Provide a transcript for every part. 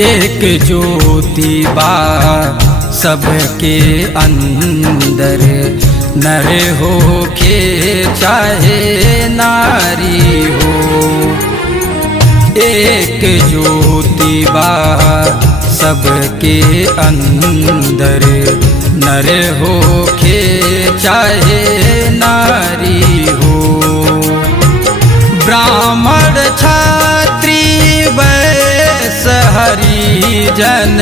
एक ज्योति बा सबके अंदर, नर हो के चाहे नारी हो। एक ज्योति बा सबके अंदर, नर हो के चाहे नारी हो। ब्राह्मण क्षत्रिय वैश्य हरिजन,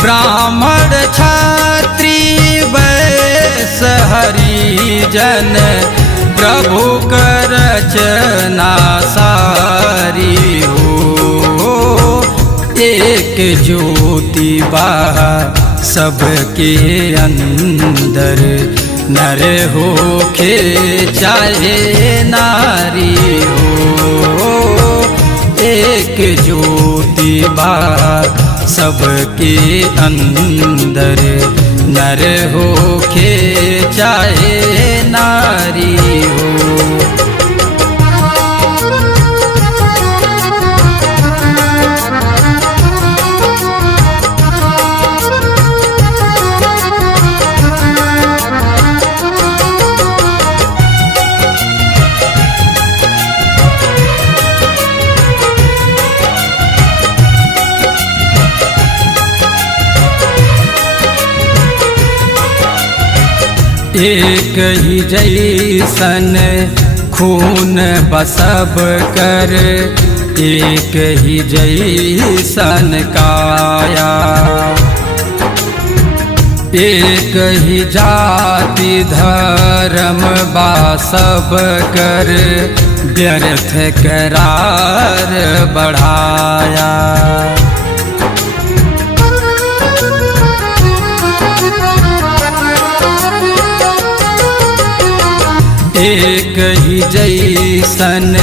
ब्राह्मण क्षत्रिय वैश्य हरिजन, प्रभु कर रचना सारी हो। एक ज्योति बा सबके अंदर, नर हो के चाहे नारी हो। एक ज्योति बा सबके अंदर, नर हो के चाहे नारी हो। एक ही जैसन खून बसब कर, एक ही जैसन काया। एक ही जाति धर्म बा सब कर, व्यर्थ करार बढ़ाया। एक ही जैसन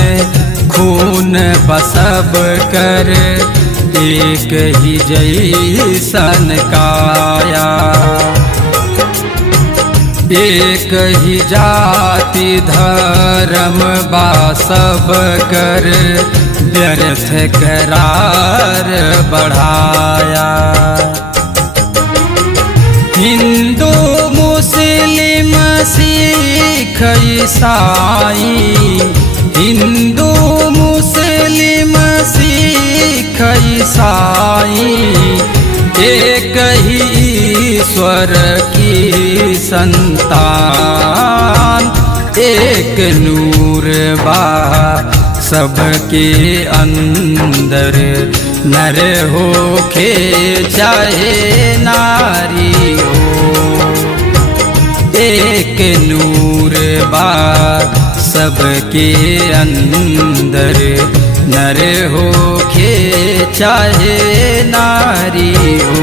खून बसब कर, एक ही जैसन काया। एक ही जाति धर्म बा सब कर, व्यर्थ करार बढ़ाया। हिंदू मुस्लिम सिख ईसाई, हिंदू मुस्लिम सिख ईसाई, एक ही ईश्वर की संतान। एक नूर बा सबके अंदर, नर हो के चाहे नारी हो। एक नूर बा सबके अंदर, नर हो के चाहे नारी हो।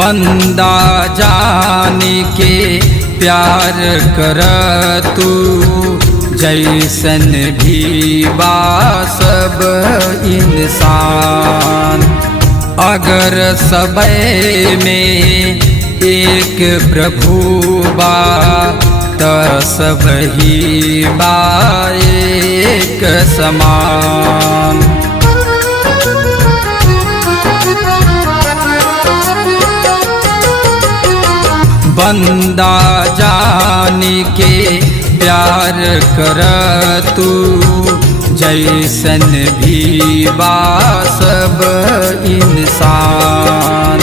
बंदा जाने के प्यार कर तू, जैसन भी बा सब इंसान। अगर सबे में एक प्रभु बा, तो सब ही बा एक समान। बंदा जाने के प्यार कर तू, जैसन भी बा सब इंसान।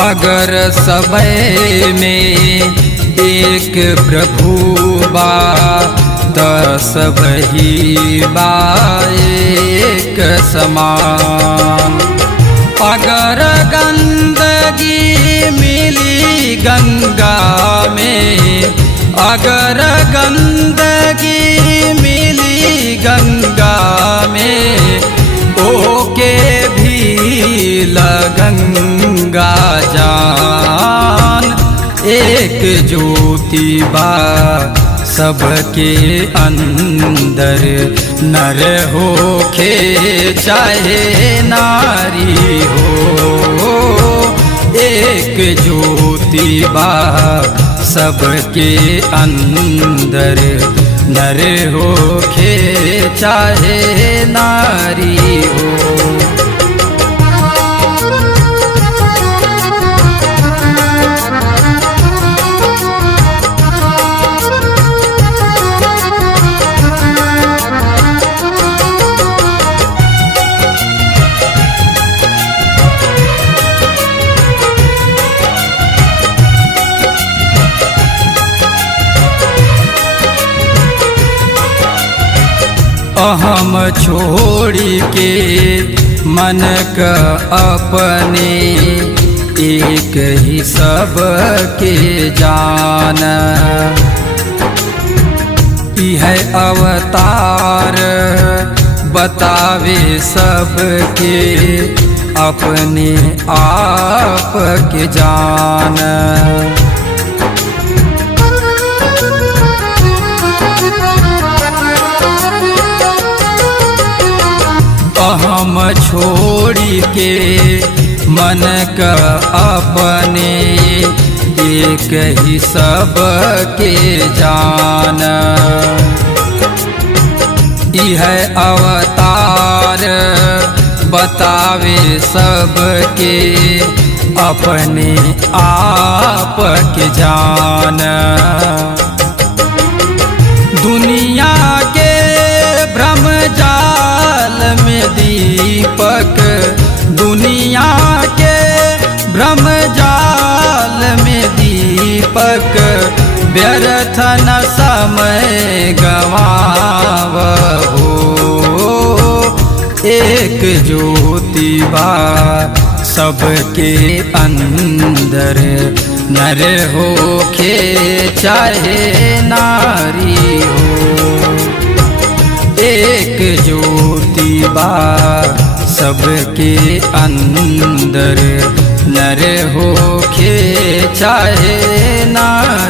अगर सबे में एक प्रभु बा, तो सब ही बा एक समान। अगर गंदगी मिली गंगा में, अगर गंदगी मिली गंगा में, ओके भी लगंगा जा। ज्योति बा सबके अंदर, नर होखे चाहे नारी हो। एक ज्योति बा सबके अंदर, नर होखे चाहे नारी हो। अहम छोड़ी के मन का अपने, एक ही सब के जान। यह अवतार बतावे सबके अपने आप के जान। हम छोड़ी के मन का अपने, एक ही सब के जान। यह अवतार बतावे सबके अपने आप के जान। दुनिया के भ्रम जाल में दीपक, दुनिया के भ्रम जाल में दीपक, व्यर्थ न समय गवावहो। एक ज्योति बा सबके अंदर, नर होखे चाहे नारी हो। एक ज्योति बा सबके अंदर, नर होखे चाहे नारी।